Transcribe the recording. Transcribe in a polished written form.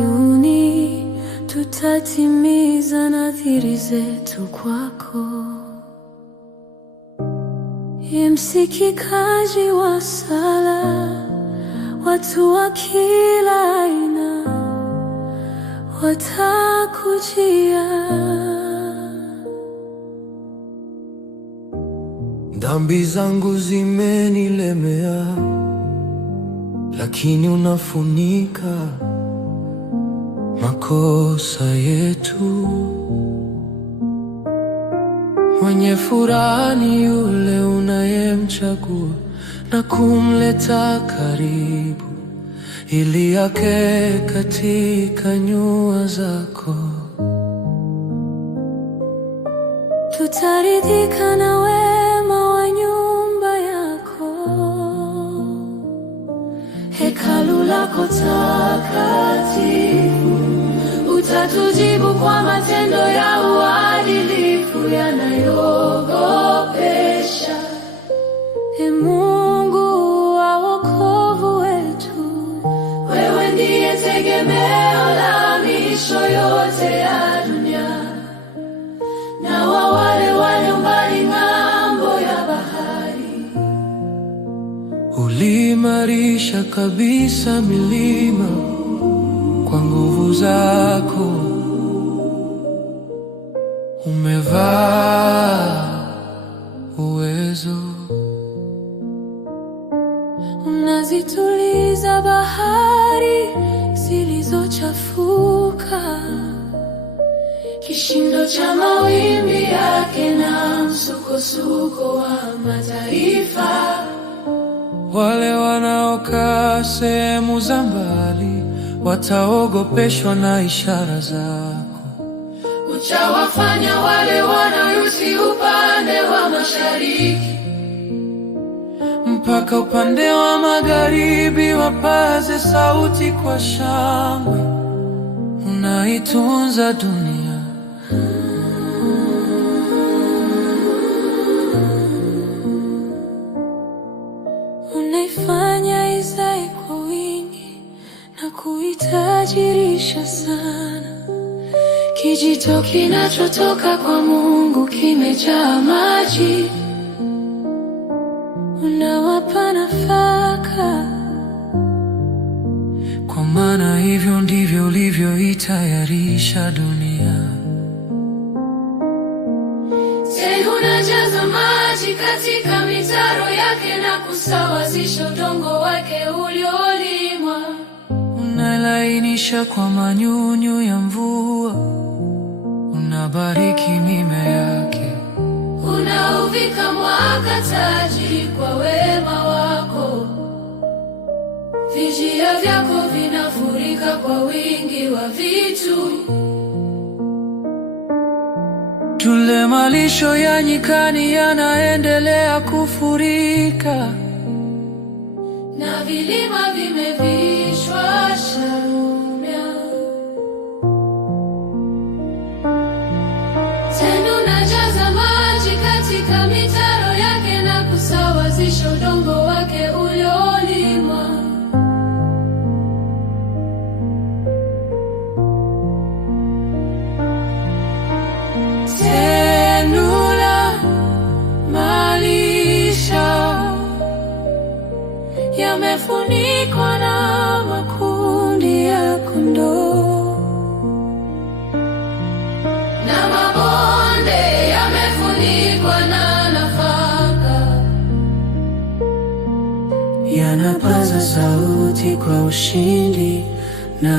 Sayuni, tutatimiza nadhiri zetu kwako. Msikikaji wa sala, watu wa kila aina watakujia. Dhambi zangu zimenilemea, lakini unafunika makosa yetu. Mwenye furaha ni yule unayemchagua na kumleta karibu, ili akae katika nyua zako. Tutaridhika na wema wa nyumba yako, hekalu lako takatifu. Utatujibu kwa matendo ya uadilifu yanayoogopesha. Mungu wa wokovu wetu, wewe ndiye tegemeo la miisho yote ya dunia, na wa wale walio mbali ng'ambo ya bahari. Uliimarisha kabisa milima kwa nguvu zako. Umevaa uwezo, unazituliza bahari zilizochafuka. Kishindo cha mawimbi yake na msukosuko wa mataifa. Wale wanaokaa sehemu za mbali wataogopeshwa na ishara zako. Utawafanya wale wanaoishi upande wa mashariki mpaka upande wa magharibi wapaze sauti kwa shangwe. Unaitunza dunia, unaifanya izae kwa wingi na kuitajirisha sana. Kijito kinachotoka kwa Mungu kimejaa maji. Unawapa nafaka, kwa maana hivyo ndivyo ulivyoitayarisha dunia. tena unajaza maji katika mitaro yake na kusawazisha udongo wake uliolimwa. Unalainisha kwa manyunyu ya mvua, unabariki mimea yake. Unauvika mwaka taji kwa wema wako. Vijia vyako vinafurika kwa wingi wa vitu. Tule malisho ya nyikani yanaendelea kufurika, na vilima vimevishwa sharumya. Tena unajaza maji katika mitaro yake na kusawazisha udongo wake uliolimwa. Tenula malisha yamefunikwa na makundi ya kondoo, na mabonde yamefunikwa na nafaka. yanapaza sauti kwa ushindi na